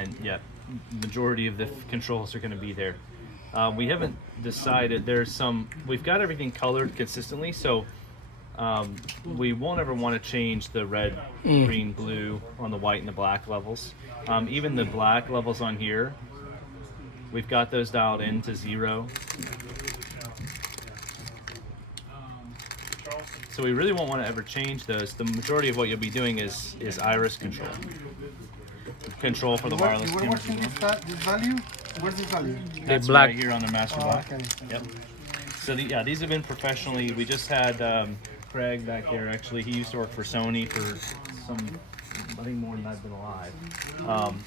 and yeah, majority of the controls are going to be there. We haven't decided. We've got everything colored consistently, so we won't ever want to change the red, green, blue on the white and the black levels. Even the black levels on here, we've got those dialed in to 0. So we really won't want to ever change those. The majority of what you'll be doing is iris control for the wireless. You were watching this value? Where's this value? That's black. right here on the master block. Okay. Yep. So these have been professionally. We just had Craig back there. Actually, he used to work for Sony for I think more than I've been alive.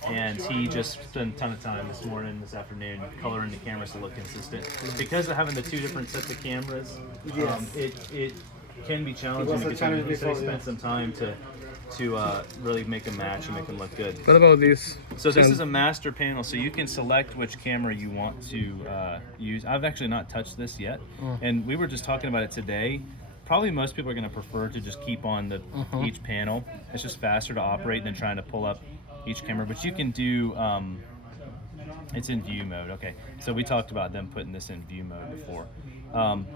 And he just spent a ton of time this afternoon, coloring the cameras to look consistent. Because of having the 2 different sets of cameras, it can be challenging because he spent some time to really make a match and make them look good. What about this? So this is a master panel, so you can select which camera you want to use. I've actually not touched this yet, and we were just talking about it today. Probably most people are going to prefer to just keep on each panel. It's just faster to operate than trying to pull up each camera, but you can do, it's in view mode. Okay, so we talked about them putting this in view mode before.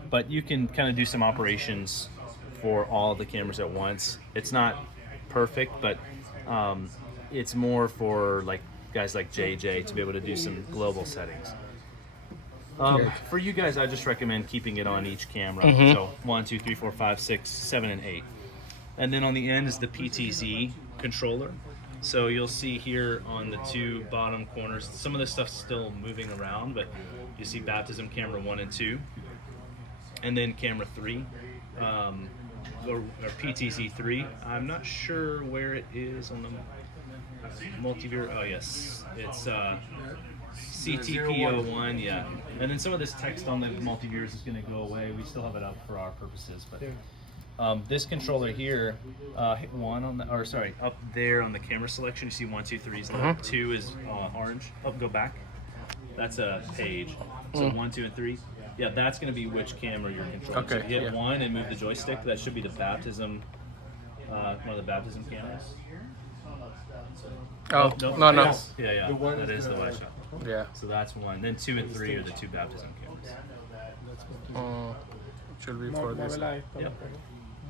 But you can kind of do some operations for all the cameras at once. It's not perfect, but it's more for like guys like JJ to be able to do some global settings. For you guys, I just recommend keeping it on each camera. So 1, 2, 3, 4, 5, 6, 7, and 8. And then on the end is the PTZ controller. So you'll see here on the 2 bottom corners, some of this stuff's still moving around, but you see baptism camera 1 and 2. And then camera 3, or PTZ 3. I'm not sure where it is on the multi-viewer. Oh yes, it's CTP01, yeah. And then some of this text on the multi-viewers is going to go away. We still have it up for our purposes, but this controller here, hit 1 on the, or sorry, up there on the camera selection. You see 1, 2, 3 is lit. 2 is orange. Go back. That's a page. So 1, 2, and 3. Yeah, that's going to be which camera you're controlling. Okay. So if you hit 1 and move the joystick, that should be the baptism, one of the baptism cameras. Oh, Nope, no. yes. Yeah, that is the wide shot. Yeah. So that's 1. Then 2 and 3 are the 2 baptism cameras. Should be for this. Yep.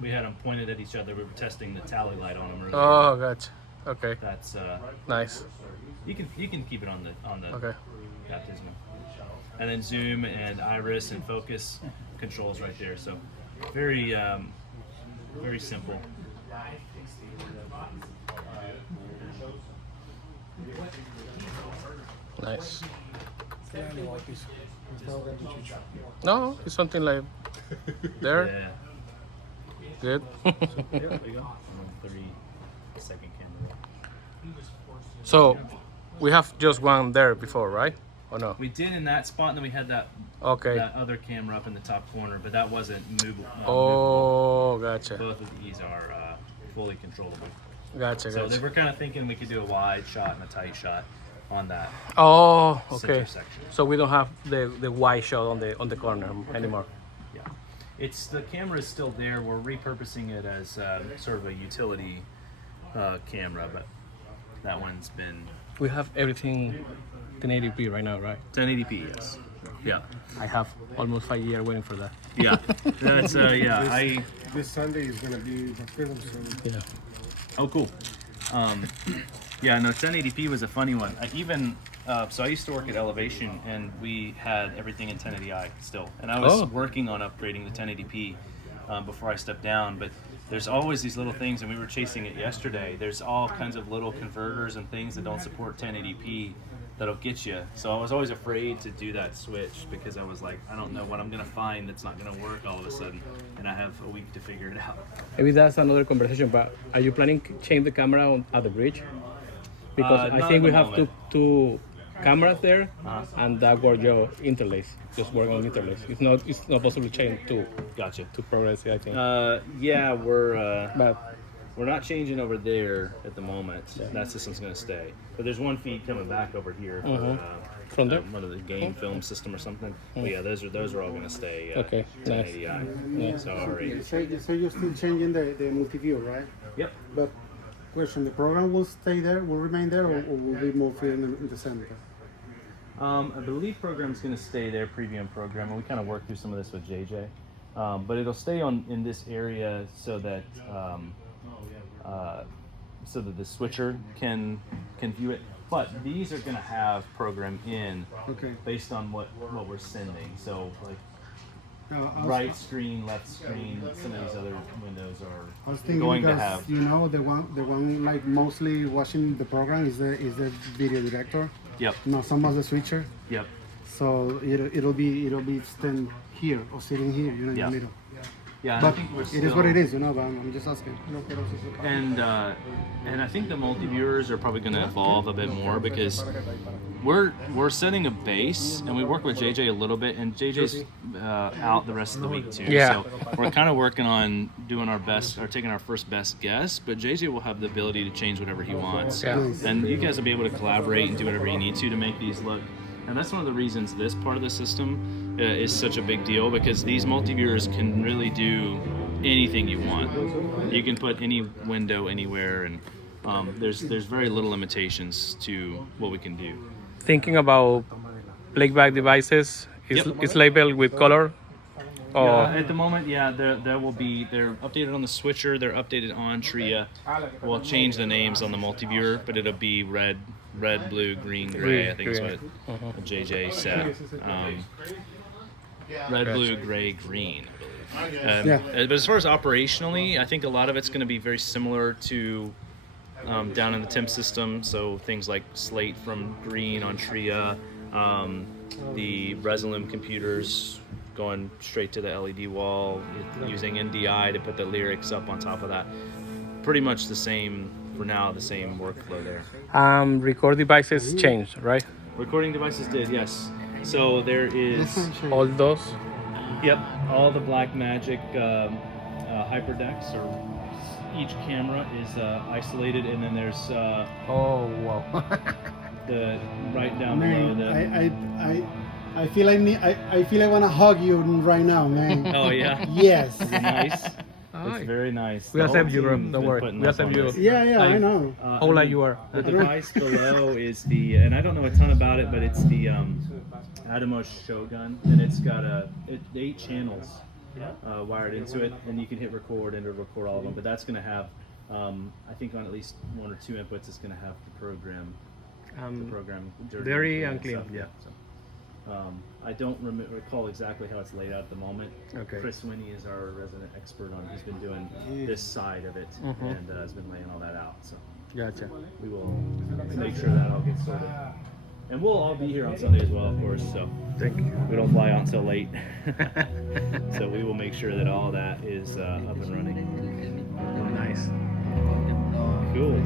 We had them pointed at each other. We were testing the tally light on them earlier. Oh, gotcha. Okay. That's Nice. you can keep it on the Okay. baptism. And then zoom and iris and focus controls right there. So very very simple. Nice. No, it's something like there. Yeah. Good. There you go. 3-second camera. So we have just one there before, right? Or no? We did in that spot, and then we had that Okay. other camera up in the top corner, but that wasn't movable. Oh, gotcha. Both of these are fully controllable. Gotcha. So they Gotcha. were kind of thinking we could do a wide shot and a tight shot on that Oh, center okay. section. So we don't have the wide shot on the corner anymore. Yeah, the camera is still there. We're repurposing it as sort of a utility camera, but that one's been We have everything 1080p right now, right? 1080p. Yes. Yeah. I have almost 5 years waiting for that. Yeah. That's yeah. This Sunday is going to be the film, so Yeah. Oh, cool. Yeah, no, 1080p was a funny one. So I used to work at Elevation, and we had everything in 1080i still. And I was working on upgrading the 1080p before I stepped down. But there's always these little things, and we were chasing it yesterday. There's all kinds of little converters and things that don't support 1080p that'll get you. So I was always afraid to do that switch because I was like, I don't know what I'm going to find that's not going to work all of a sudden. And I have a week to figure it out. Maybe that's another conversation, but are you planning to change the camera at the bridge? Because I not think at we the have moment. two cameras there, and that were your interlace. Just work on interlace. It's not possible to change Gotcha. to progress. I think. Yeah, But we're not changing over there at the moment. That system's going to stay. But there's one feed coming back over here for From there? one of the game film system or something. But yeah, those are all going to stay. Okay, nice. 1080i. So already. so you're still changing the multi-view, right? Yep. But Question: the program will stay there, will remain there, or will be moved in the center? I believe program's going to stay there, preview program, and we kind of work through some of this with JJ. But it'll stay in this area so that the switcher can view it. But these are going to have program in based on what we're sending. So like right screen, left screen, some of these other windows I was are thinking going to because, have. you know, the one like mostly watching the program is the video director. Yep. No, someone's the switcher. Yep. So it'll be stand here or sitting here, you know, in the middle. Yeah, But I think we're it is what it is, you know. But I'm just asking. And I think the multi-viewers are probably going to evolve a bit more because we're setting a base, and we work with JJ a little bit, and JJ's out the rest of the week too. Yeah. So we're kind of working on doing our best, or taking our first best guess. But JJ will have the ability to change whatever he wants, Yeah. and you guys will be able to collaborate and do whatever you need to make these look. And that's one of the reasons this part of the system is such a big deal, because these multi-viewers can really do anything you want. You can put any window anywhere, and there's very little limitations to what we can do. Thinking about playback devices, it's labeled with color. At the moment, they're updated on the switcher, they're updated on Tria. We'll change the names on the multi-viewer, but it'll be red, blue, green, gray. I think is what JJ said. Red, blue, gray, green, I believe. But as far as operationally, I think a lot of it's going to be very similar to down in the temp system. So things like slate from green on Tria, the Resolume computers going straight to the LED wall, using NDI to put the lyrics up on top of that. Pretty much the same for now, the same workflow there. Record devices changed, right? Recording devices did, yes. So there is All those. all the Blackmagic HyperDecks, or each camera is isolated, and then there's Oh wow. the right down below the. I feel I want to hug you right now, man. Oh yeah. Yes. Is it nice? Hi. It's very nice. We The accept whole you, bro. team's Don't been worry. putting We up accept on you. this. Yeah, I know. How old are you are? The device below is and I don't know a ton about it, but it's the Atomos Shogun, and it's got 8 channels wired into it, and you can hit record and it'll record all of them. But that's going to have, I think, on at least 1 or 2 inputs, it's going to have the program. Very unclear. Yeah. So, I don't recall exactly how it's laid out at the moment. Okay. Chris Winnie is our resident expert on. He's been doing this side of it and has been laying all that out. So Gotcha. we will make sure that all gets sorted. And we'll all be here on Sunday as well, of course. So Thank you. we don't fly out until late. So we will make sure that all that is up and running. Nice. Cool.